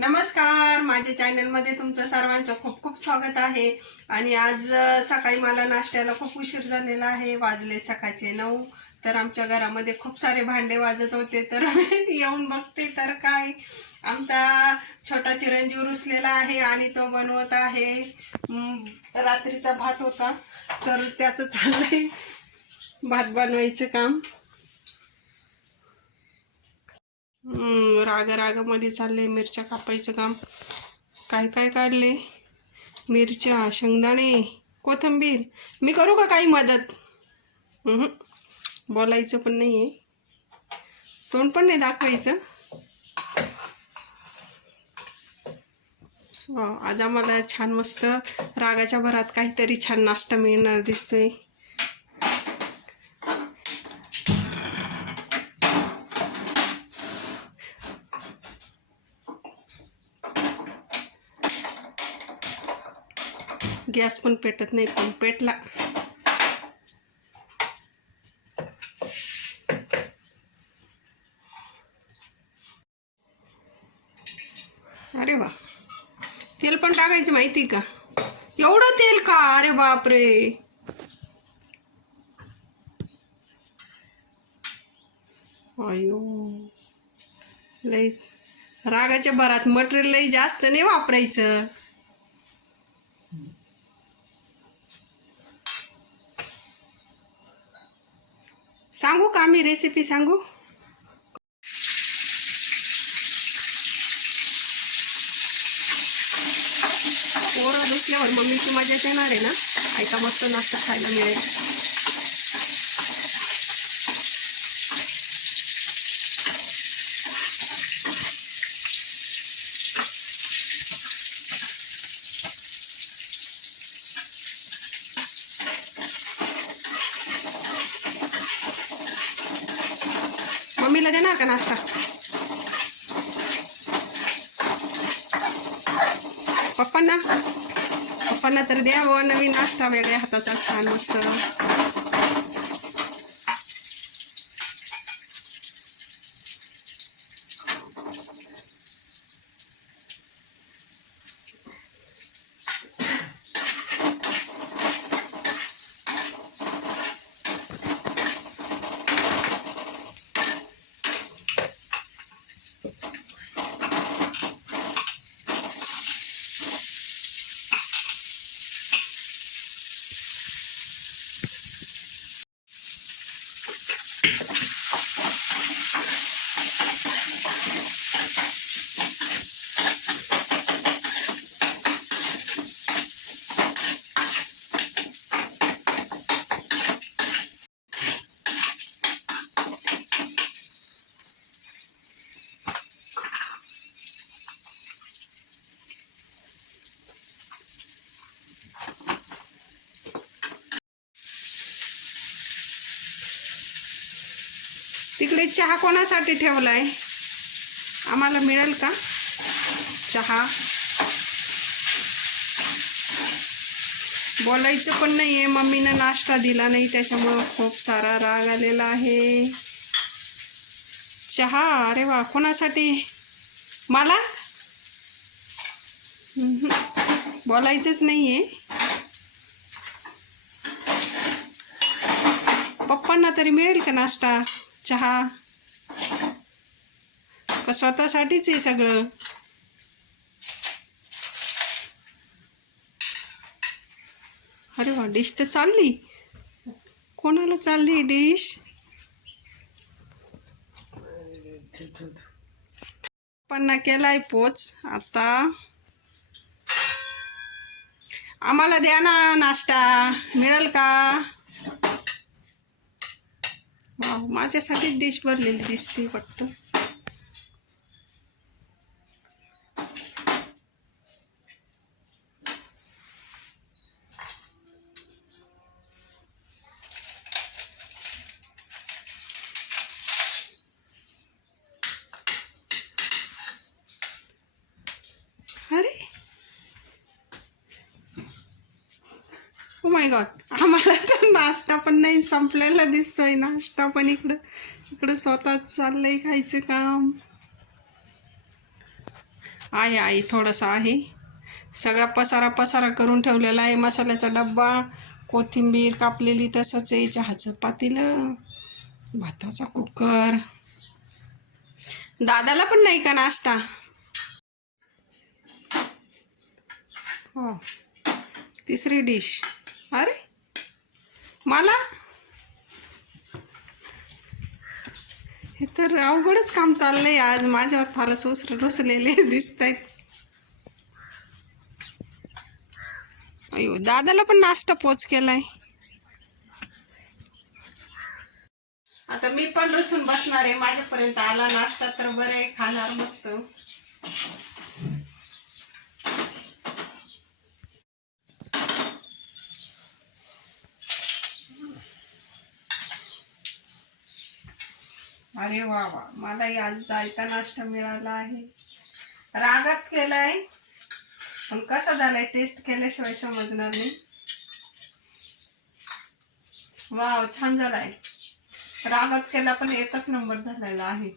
नमस्कार, माझ्या चॅनलमध्ये तुमचं सर्वांचं खूप खूप स्वागत आहे. आणि आज सकाळी मला नाश्त्याला खूप उशीर झालेला आहे. वाजले सकाळचे 9. तर आमच्या घरामध्ये खूप सारे भांडे वाजत होते. तर येऊन बघते तर काय, आमचा छोटा चिरंजीव रुसलेला आहे आणि तो बनवत आहे रात्रीचा भात होता तर त्याचं चाललंय भात बनवायचं काम. रागामध्ये चाललंय मिरच्या कापायचं काम. काय काय काढले, मिरच्या, शेंगदाणे, कोथिंबीर. मी करू का काही मदत? बोलायचं पण नाही आहे, तोंड पण नाही दाखवायचं. आज आम्हाला छान मस्त रागाच्या भरात काहीतरी छान नाश्ता मिळणार दिसतोय. गॅस पण पेटत नाही, पण पेटला. अरे वा, तेल पण टाकायचं माहिती का? एवढं तेल का? अरे बापरे. अयो, लई रागाच्या भरात मटेरियल लई जास्त नाही वापरायचं. सांगू का मी रेसिपी सांगू? पोरं दुसल्यावर मम्मीची मजा येणार आहे ना. ऐका, मस्त नाश्ता खायला मिळेल. मम्मीला देणार का नाश्ता? पप्पांना तर द्या व नवीन नाश्ता वेगळ्या हाताचा छान मस्त. तिकडे चहा कोणासाठी ठेवलाय? आम्हाला मिळेल का चहा? बोलायचं पण नाही आहे. मम्मीनं नाश्ता दिला नाही त्याच्यामुळं खूप सारा राग आलेला आहे. चहा? अरे वा, कोणासाठी? मला बोलायचंच नाही आहे. पप्पांना तरी मिळेल का नाश्ता, चहा? का स्वतःसाठीच आहे सगळं? अरे वा, डिश तर चालली. कोणाला चालली डिश? पप्पांना केलाय पोच. आता आम्हाला द्या ना नाश्ता, मिळेल का? वाव, माझ्यासाठी डिश भरलेली दिसते वाटतं. अरे ओ माय गॉड, आम्हाला तर नाश्ता पण नाही, संपलेला दिसतोय नाश्ता पण. इकडं स्वतःच चाललंय खायचं काम. आहे आई थोडासा आहे. सगळा पसारा करून ठेवलेला आहे. मसाल्याचा डब्बा, कोथिंबीर कापलेली तसंच आहे, चहाचं पातेलं, भाताचा कुकर. दादाला पण नाही का नाश्ता? हो, तिसरी डिश. अरे मला हे तर अवघडच काम चाललंय आज. माझ्यावर फारच रुसलेले दिसत आहेत. अयो, दादाला पण नाश्ता पोच केलाय. आता मी पण रुसून बसणार आहे. माझ्यापर्यंत आला नाश्ता तर बरं आहे, खाणार मस्त. अरे वा वा, मलाही आज जायचा नाश्ता मिळाला आहे. रागात केलाय, पण कसा झालाय टेस्ट केल्याशिवाय समजणार नाही. वाव, छान झालाय. रागात केला पण एकच नंबर झालेला आहे.